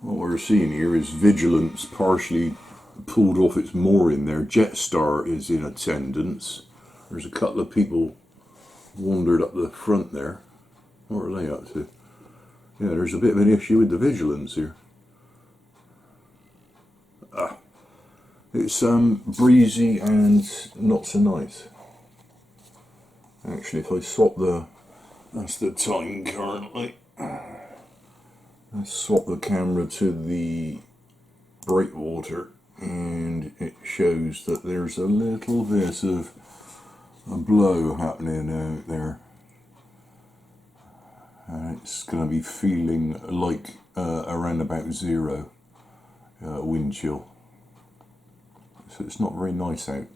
What we're seeing here is Vigilance partially pulled off its mooring there. Jetstar is in attendance. There's a couple of people wandered up the front there. What are they up to? Yeah, there's a bit of an issue with the Vigilance here. It's breezy and not so nice. Actually, if I swap that's the time currently. Let's swap the camera to the breakwater, and it shows that there's a little bit of a blow happening out there. It's going to be feeling like around about 0 wind chill. So it's not very nice out.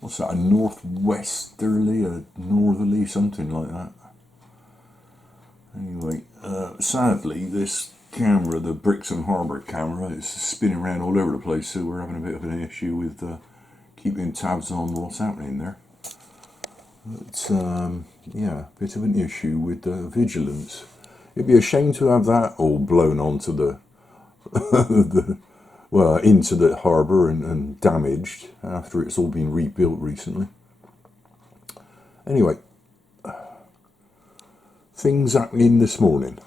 What's that, a northwesterly, a northerly, something like that. Anyway, sadly this camera, the Brixton Harbour camera, is spinning around all over the place, so we're having a bit of an issue with keeping tabs on what's happening there. But yeah, a bit of an issue with Vigilance. It'd be a shame to have that all blown onto the into the harbour and damaged after it's all been rebuilt recently. Anyway, things happening this morning.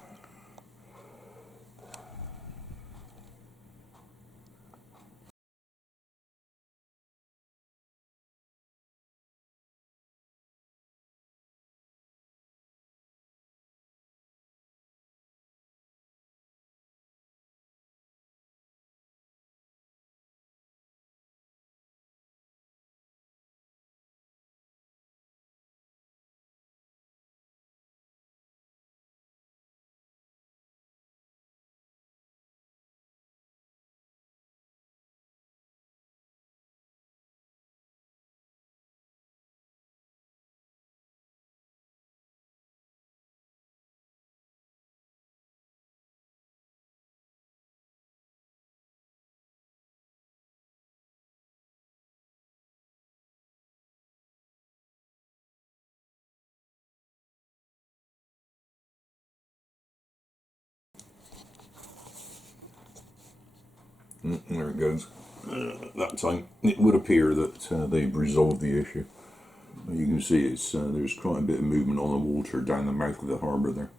There it goes. That time it would appear that they've resolved the issue. You can see it's there's quite a bit of movement on the water down the mouth of the harbour there.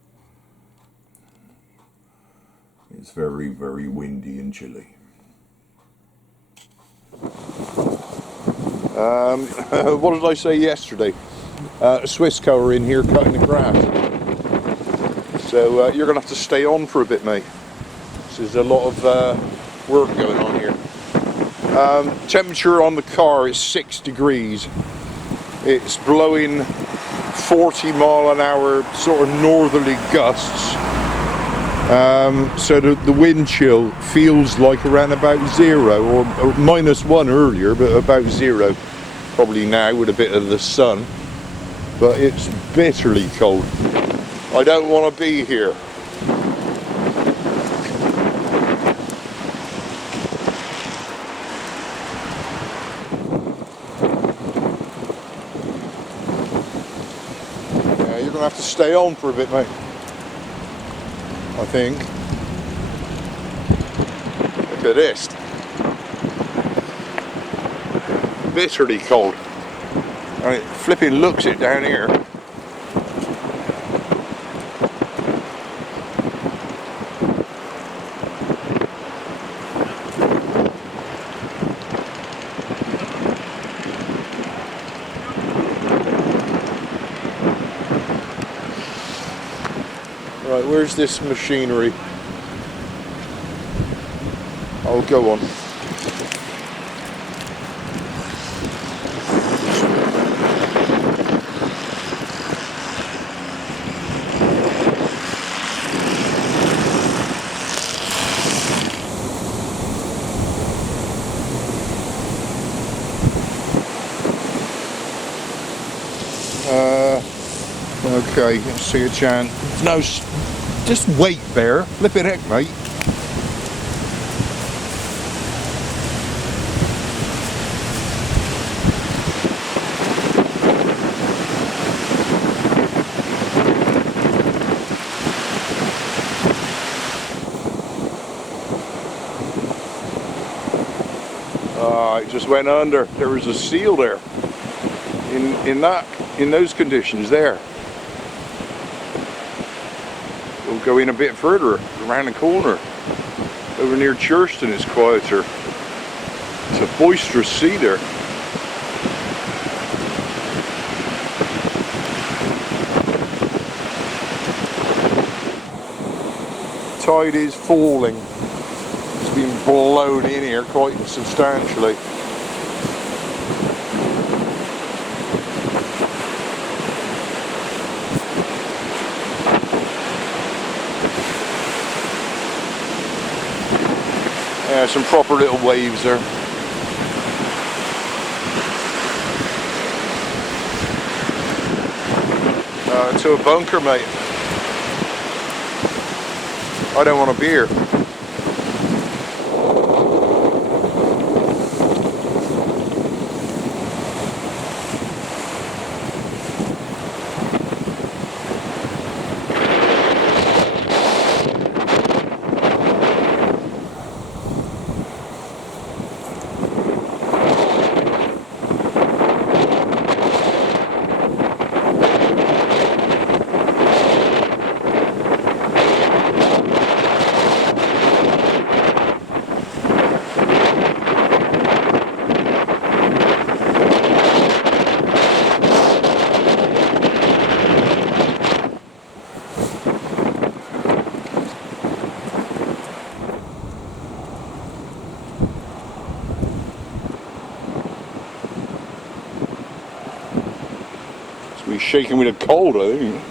It's very, very windy and chilly. What did I say yesterday? Swissco are in here cutting the grass. So you're going to have to stay on for a bit, mate. There's a lot of work going on here. Temperature on the car is 6 degrees. It's blowing 40-mile-an-hour sort of northerly gusts. So the wind chill feels like around about 0 or -1 earlier, but about 0 probably now with a bit of the sun. But it's bitterly cold. I don't want to be here. You're going to have to stay on for a bit, mate. I think. Look at this. Bitterly cold. I mean, flipping looks it down here. Right, where's this machinery? I'll go on. Okay, see a chance. No, just wait there. Flipping heck, mate. It just went under. There was a seal there. In those conditions there. We'll go in a bit further around the corner. Over near Churston it's quieter. It's a boisterous sea there. Tide is falling. It's been blown in here quite substantially. Yeah, some proper little waves there. To a bunker, mate. I don't want a beer. We're shaking with a cold, I think.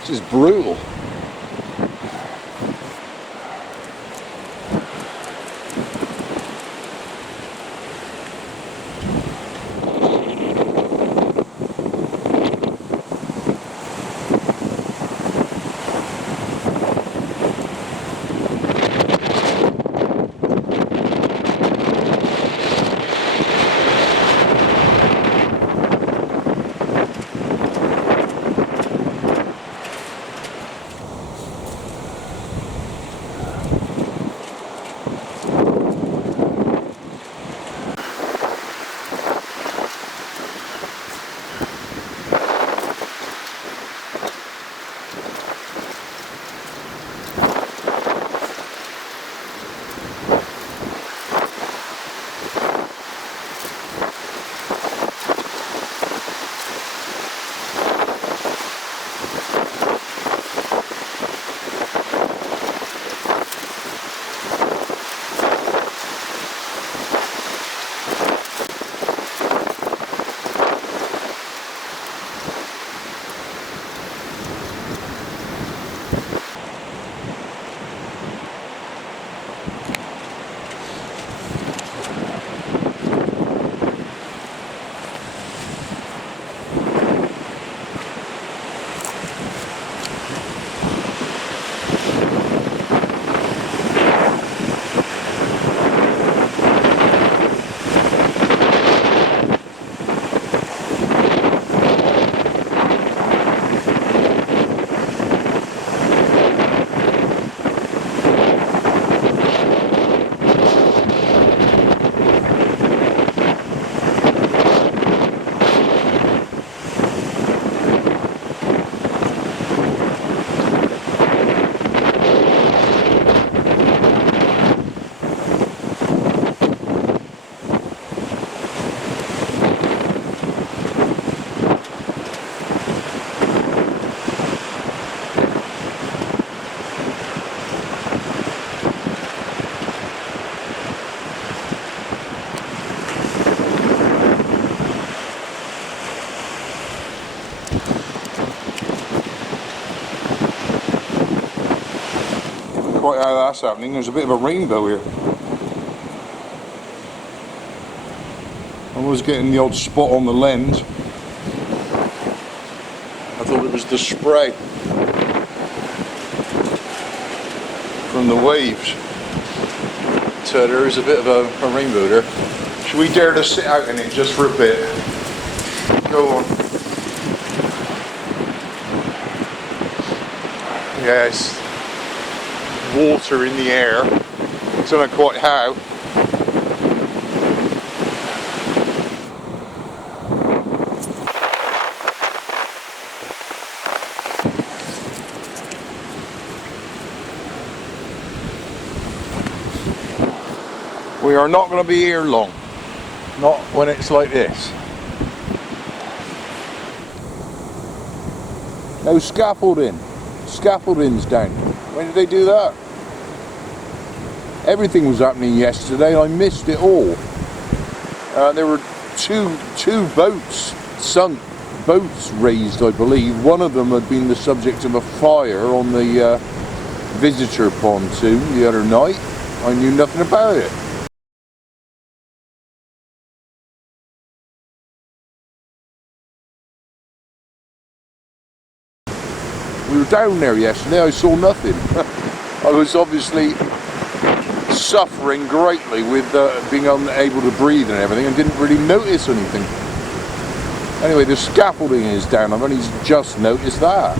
This is brutal. Quite how that's happening. There's a bit of a rainbow here. I was getting the odd spot on the lens. I thought it was the spray from the waves. So there is a bit of a rainbow there. Should we dare to sit out in it just for a bit? Go on. Yes. Water in the air. I don't know quite how. We are not going to be here long. Not when it's like this. No scaffolding. Scaffolding's down. When did they do that? Everything was happening yesterday. I missed it all. There were two boats sunk. Boats raised, I believe. One of them had been the subject of a fire on the visitor pontoon the other night. I knew nothing about it. We were down there yesterday, I saw nothing. I was obviously suffering greatly with being unable to breathe and everything, and didn't really notice anything. Anyway, the scaffolding is down. I've only just noticed that.